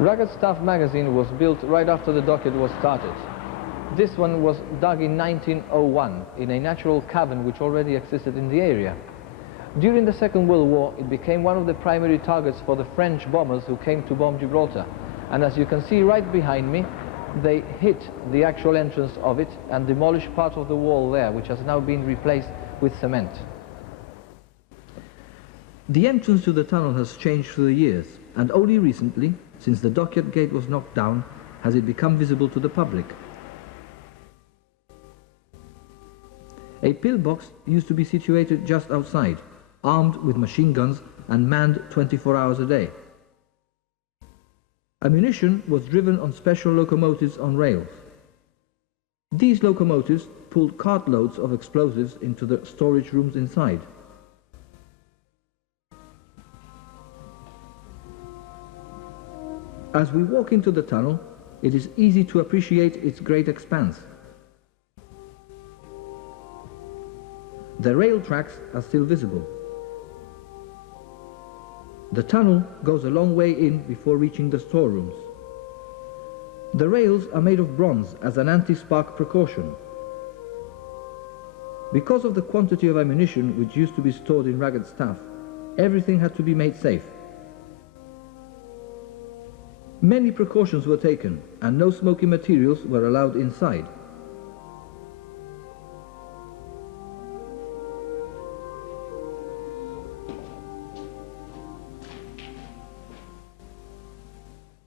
Rugged Stuff magazine was built right after the docket was started. This one was dug in 1901 in a natural cavern which already existed in the area. During the Second World War, it became one of the primary targets for the French bombers who came to bomb Gibraltar. And as you can see right behind me, they hit the actual entrance of it and demolished part of the wall there, which has now been replaced with cement. The entrance to the tunnel has changed through the years, and only recently, since the docket gate was knocked down, has it become visible to the public. A pillbox used to be situated just outside, armed with machine guns and manned 24 hours a day. Ammunition was driven on special locomotives on rails. These locomotives pulled cartloads of explosives into the storage rooms inside. As we walk into the tunnel, it is easy to appreciate its great expanse. The rail tracks are still visible. The tunnel goes a long way in before reaching the storerooms. The rails are made of bronze as an anti-spark precaution. Because of the quantity of ammunition which used to be stored in Rugged Stuff, everything had to be made safe. Many precautions were taken, and no smoky materials were allowed inside.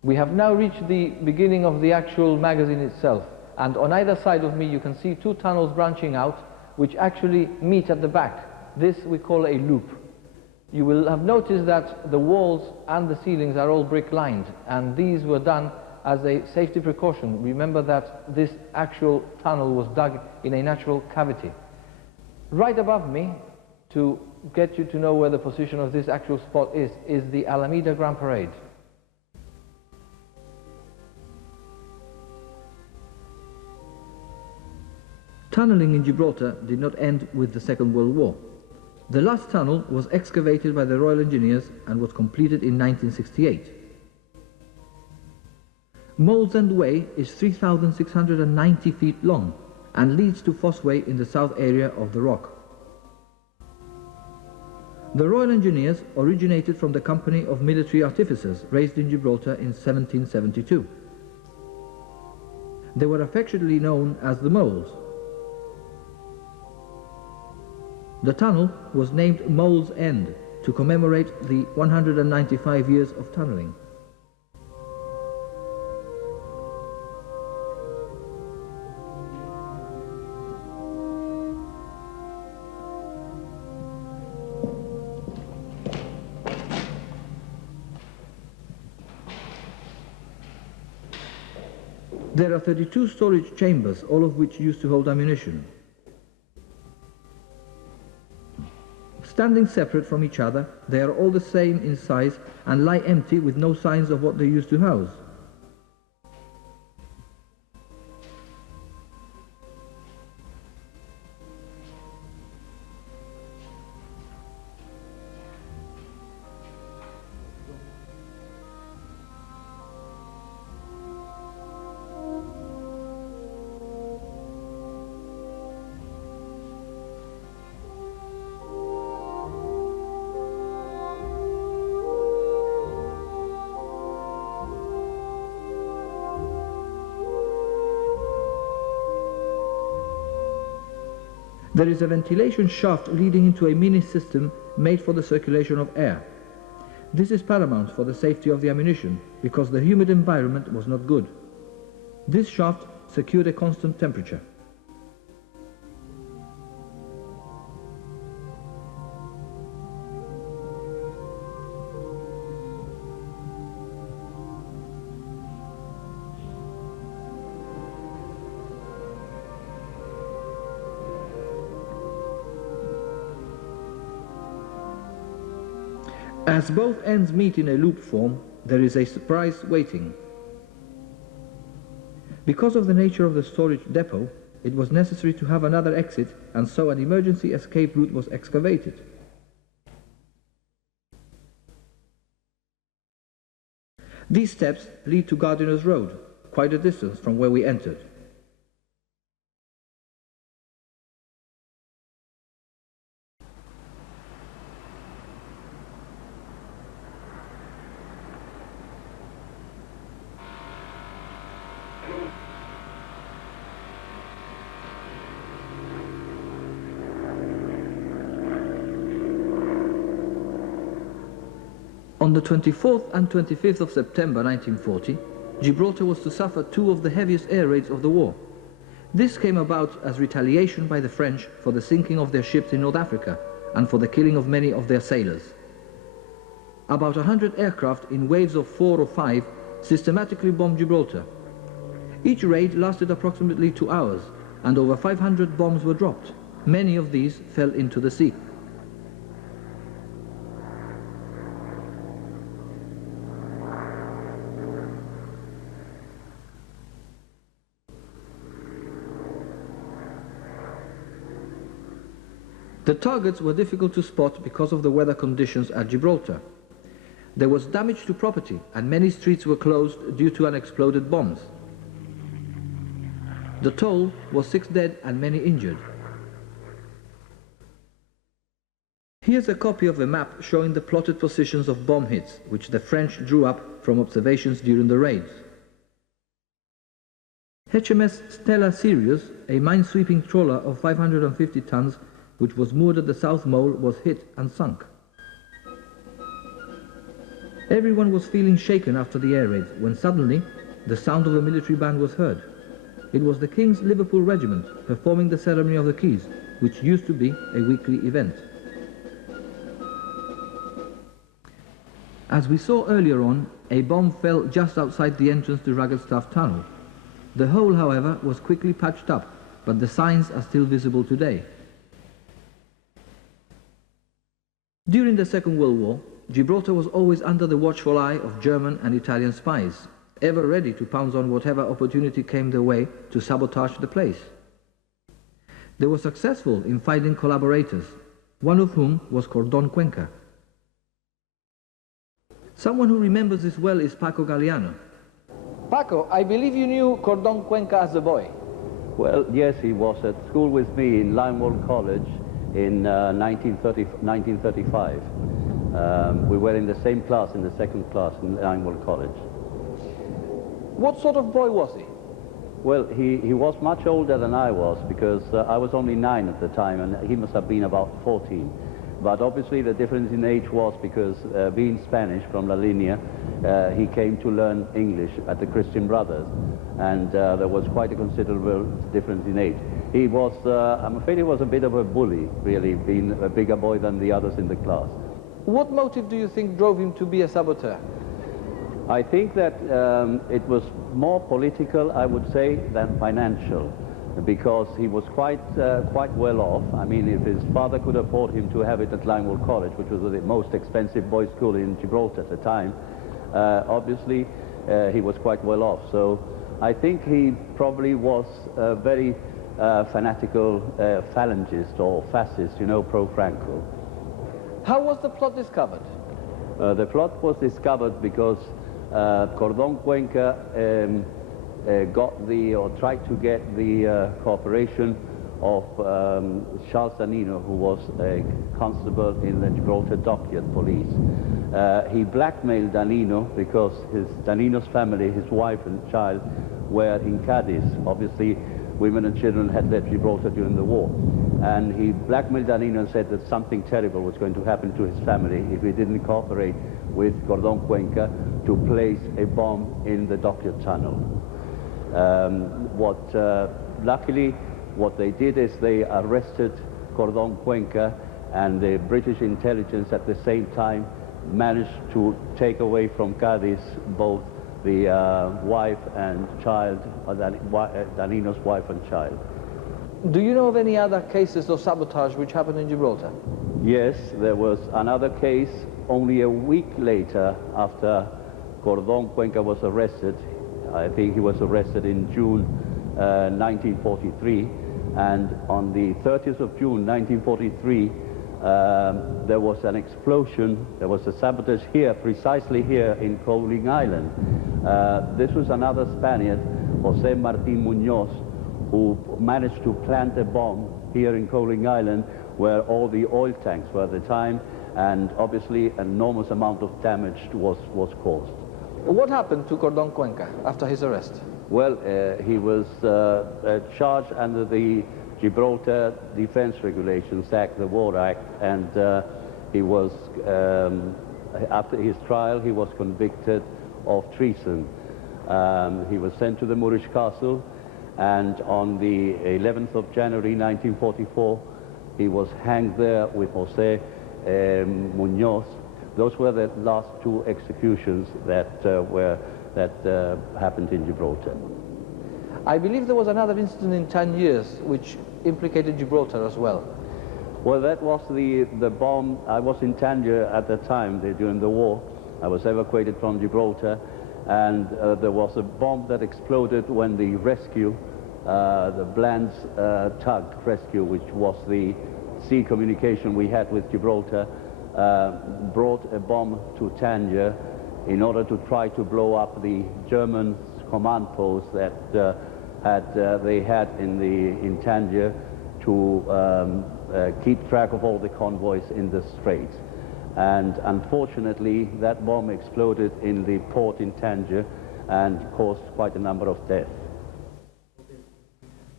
We have now reached the beginning of the actual magazine itself, and on either side of me you can see two tunnels branching out which actually meet at the back. This we call a loop. You will have noticed that the walls and the ceilings are all brick lined, and these were done as a safety precaution. Remember that this actual tunnel was dug in a natural cavity. Right above me, to get you to know where the position of this actual spot is the Alameda Grand Parade. Tunneling in Gibraltar did not end with the Second World War. The last tunnel was excavated by the Royal Engineers and was completed in 1968. Mole's End Way is 3,690 feet long and leads to Fossway in the south area of the Rock. The Royal Engineers originated from the Company of Military Artificers raised in Gibraltar in 1772. They were affectionately known as the Moles. The tunnel was named Mole's End to commemorate the 195 years of tunneling. There are 32 storage chambers, all of which used to hold ammunition. Standing separate from each other, they are all the same in size and lie empty with no signs of what they used to house. There is a ventilation shaft leading into a mini system made for the circulation of air. This is paramount for the safety of the ammunition, because the humid environment was not good. This shaft secured a constant temperature. As both ends meet in a loop form, there is a surprise waiting. Because of the nature of the storage depot, it was necessary to have another exit, and so an emergency escape route was excavated. These steps lead to Gardiner's Road, quite a distance from where we entered. On the 24th and 25th of September 1940, Gibraltar was to suffer two of the heaviest air raids of the war. This came about as retaliation by the French for the sinking of their ships in North Africa and for the killing of many of their sailors. About 100 aircraft in waves of 4 or 5 systematically bombed Gibraltar. Each raid lasted approximately 2 hours and over 500 bombs were dropped. Many of these fell into the sea. The targets were difficult to spot because of the weather conditions at Gibraltar. There was damage to property and many streets were closed due to unexploded bombs. The toll was 6 dead and many injured. Here's a copy of a map showing the plotted positions of bomb hits, which the French drew up from observations during the raids. HMS Stella Sirius, a mine-sweeping trawler of 550 tons, which was moored at the South Mole, was hit and sunk. Everyone was feeling shaken after the air raids, when suddenly the sound of a military band was heard. It was the King's Liverpool Regiment performing the ceremony of the keys, which used to be a weekly event. As we saw earlier on, a bomb fell just outside the entrance to Rugged Staff Tunnel. The hole, however, was quickly patched up, but the signs are still visible today. During the Second World War, Gibraltar was always under the watchful eye of German and Italian spies, ever ready to pounce on whatever opportunity came their way to sabotage the place. They were successful in finding collaborators, one of whom was Cordon Cuenca. Someone who remembers this well is Paco Galliano. Paco, I believe you knew Cordon Cuenca as a boy. Well, yes, he was at school with me in Naval College in 1935. We were in the same class, in the second class in Naval College. What sort of boy was he? Well, he was much older than I was, because I was only 9 at the time and he must have been about 14. But obviously the difference in age was because being Spanish from La Linea, he came to learn English at the Christian Brothers, and there was quite a considerable difference in age. He was, I'm afraid he was a bit of a bully, really, being a bigger boy than the others in the class. What motive do you think drove him to be a saboteur? I think that it was more political, I would say, than financial, because he was quite well off. I mean, if his father could afford him to have it at Naval College, which was the most expensive boys' school in Gibraltar at the time, obviously he was quite well off. So I think he probably was a very fanatical phalangist or fascist, you know, pro-Franco. How was the plot discovered? The plot was discovered because Cordon Cuenca tried to get the cooperation of Charles Danino, who was a constable in the Gibraltar Dockyard Police. He blackmailed Danino because Danino's family, his wife and child, were in Cadiz. Obviously, women and children had left Gibraltar during the war. And he blackmailed Danino and said that something terrible was going to happen to his family if he didn't cooperate with Cordon Cuenca to place a bomb in the Dockyard Tunnel. Luckily, what they did is they arrested Cordon Cuenca, and the British intelligence at the same time managed to take away from Cadiz both the wife and child, Danino's wife and child. Do you know of any other cases of sabotage which happened in Gibraltar? Yes, there was another case only a week later after Cordon Cuenca was arrested. I think he was arrested in June 1943, and on the 30th of June 1943, there was an explosion, there was a sabotage here, precisely here in Coaling Island. This was another Spaniard, Jose Martin Munoz, who managed to plant a bomb here in Coaling Island where all the oil tanks were at the time, and obviously an enormous amount of damage was caused. What happened to Cordón Cuenca after his arrest? Well, he was charged under the Gibraltar Defense Regulations Act, the War Act, and he was, after his trial, he was convicted of treason. He was sent to the Moorish castle, and on the 11th of January 1944, he was hanged there with Jose Munoz. Those were the last two executions that happened in Gibraltar. I believe there was another incident in Tangiers which implicated Gibraltar as well. Well, that was the bomb. I was in Tangier at the time, during the war. I was evacuated from Gibraltar, and there was a bomb that exploded when the rescue, the Bland's tug rescue, which was the sea communication we had with Gibraltar, brought a bomb to Tangier in order to try to blow up the German command post that they had in Tangier to keep track of all the convoys in the Straits. And unfortunately, that bomb exploded in the port in Tangier and caused quite a number of deaths.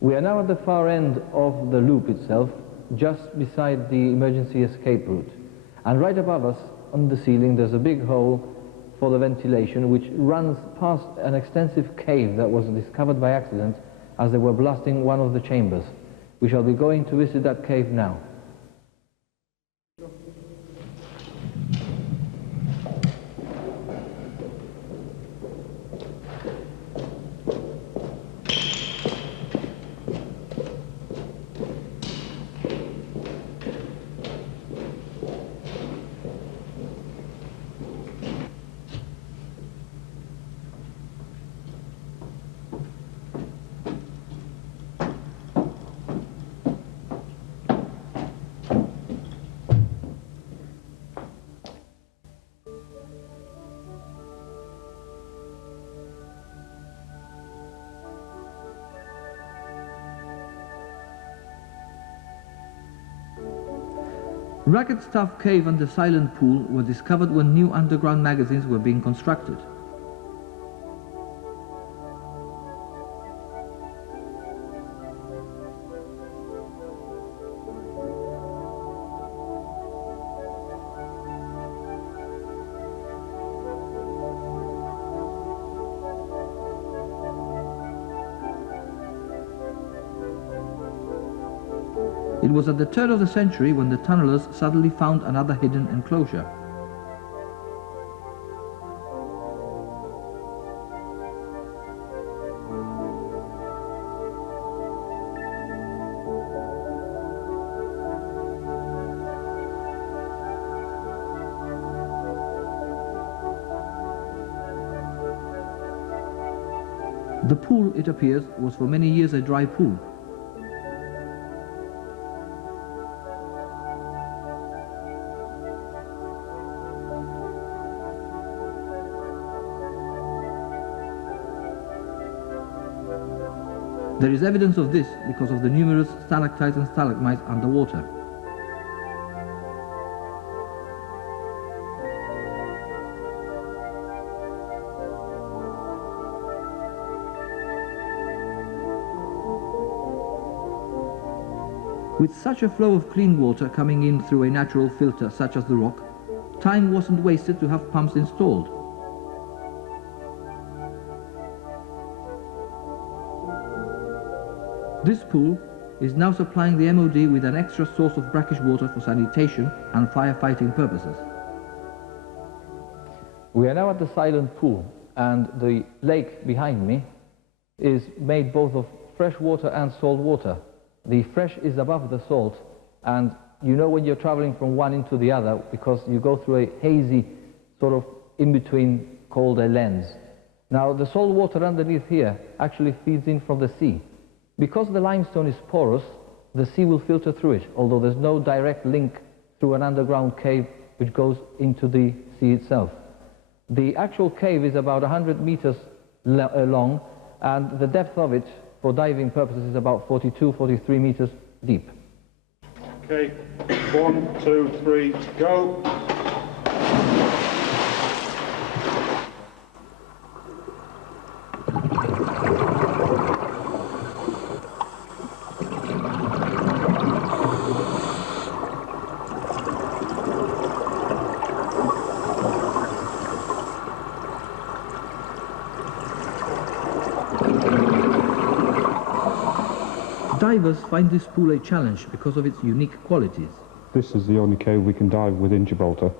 We are now at the far end of the loop itself, just beside the emergency escape route. And right above us, on the ceiling, there's a big hole for the ventilation, which runs past an extensive cave that was discovered by accident as they were blasting one of the chambers. We shall be going to visit that cave now. Ragged Staff Cave and the Silent Pool were discovered when new underground magazines were being constructed. It was at the turn of the century when the tunnelers suddenly found another hidden enclosure. The pool, it appears, was for many years a dry pool. There is evidence of this because of the numerous stalactites and stalagmites underwater. With such a flow of clean water coming in through a natural filter such as the rock, time wasn't wasted to have pumps installed. This pool is now supplying the MOD with an extra source of brackish water for sanitation and firefighting purposes. We are now at the Silent Pool, and the lake behind me is made both of fresh water and salt water. The fresh is above the salt, and you know when you're traveling from one into the other because you go through a hazy sort of in-between called a lens. Now the salt water underneath here actually feeds in from the sea. Because the limestone is porous, the sea will filter through it, although there's no direct link through an underground cave which goes into the sea itself. The actual cave is about 100 meters long, and the depth of it for diving purposes is about 42, 43 meters deep. Okay, 1, 2, 3, go. Divers find this pool a challenge because of its unique qualities. This is the only cave we can dive within Gibraltar.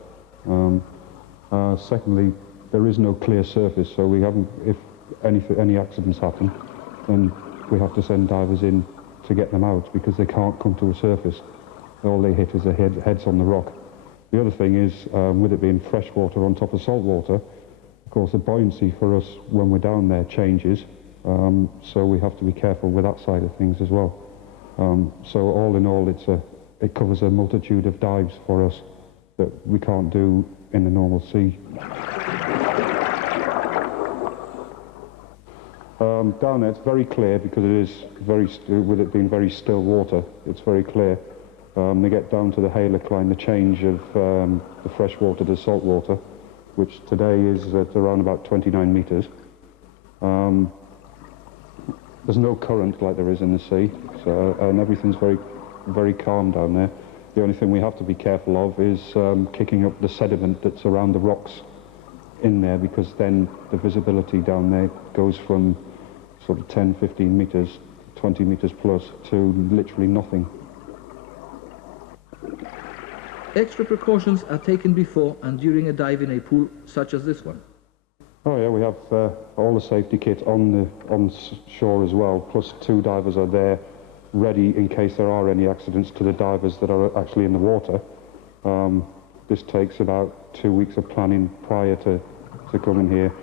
Secondly, there is no clear surface, so we haven't, if any accidents happen, then we have to send divers in to get them out because they can't come to a surface. All they hit is their heads on the rock. The other thing is, with it being fresh water on top of salt water, of course the buoyancy for us when we're down there changes. So we have to be careful with that side of things as well. So all in all, it covers a multitude of dives for us that we can't do in the normal sea. Down there, it's very clear because it is with it being very still water, it's very clear. They get down to the halocline, the change of the fresh water to salt water, which today is at around about 29 meters. There's no current like there is in the sea, so, and everything's very calm down there. The only thing we have to be careful of is kicking up the sediment that's around the rocks in there, because then the visibility down there goes from sort of 10, 15 meters, 20 meters plus to literally nothing. Extra precautions are taken before and during a dive in a pool such as this one. Oh yeah, we have all the safety kit on shore as well, plus 2 divers are there ready in case there are any accidents to the divers that are actually in the water. This takes about 2 weeks of planning prior to coming here,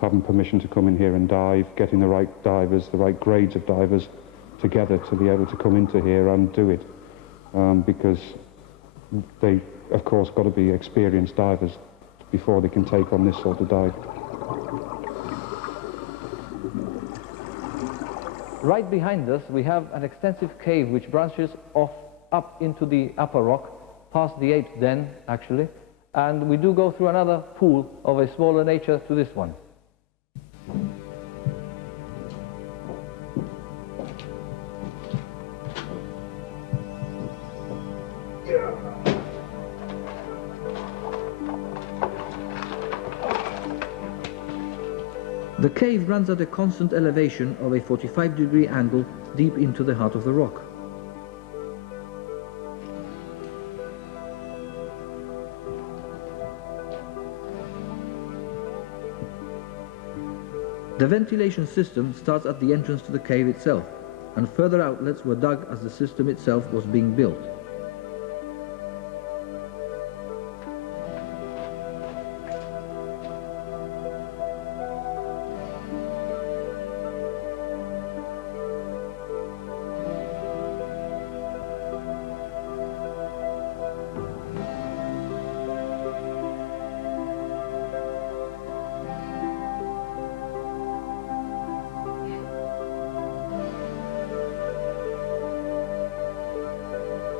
having permission to come in here and dive, getting the right divers, the right grades of divers together to be able to come into here and do it, because they, of course, got to be experienced divers before they can take on this sort of dive. Right behind us we have an extensive cave which branches off up into the upper rock, past the ape's den actually, and we do go through another pool of a smaller nature to this one. The cave runs at a constant elevation of a 45-degree angle deep into the heart of the rock. The ventilation system starts at the entrance to the cave itself, and further outlets were dug as the system itself was being built.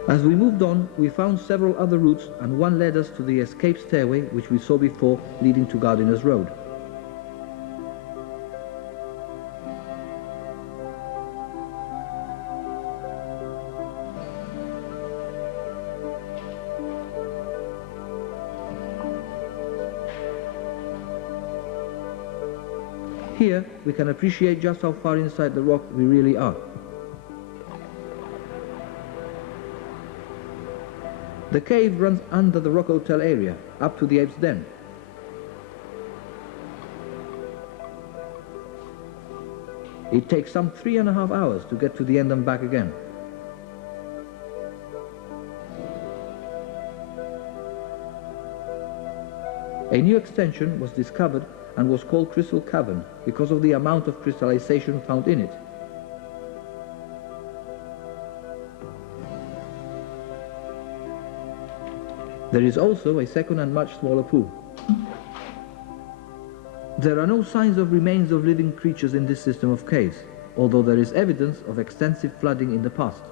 As we moved on, we found several other routes, and one led us to the escape stairway which we saw before, leading to Gardiner's Road. Here we can appreciate just how far inside the rock we really are. The cave runs under the Rock Hotel area, up to the ape's den. It takes some 3.5 hours to get to the end and back again. A new extension was discovered and was called Crystal Cavern because of the amount of crystallization found in it. There is also a second and much smaller pool. There are no signs of remains of living creatures in this system of caves, although there is evidence of extensive flooding in the past.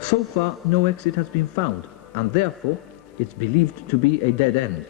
So far, no exit has been found, and therefore, it's believed to be a dead end.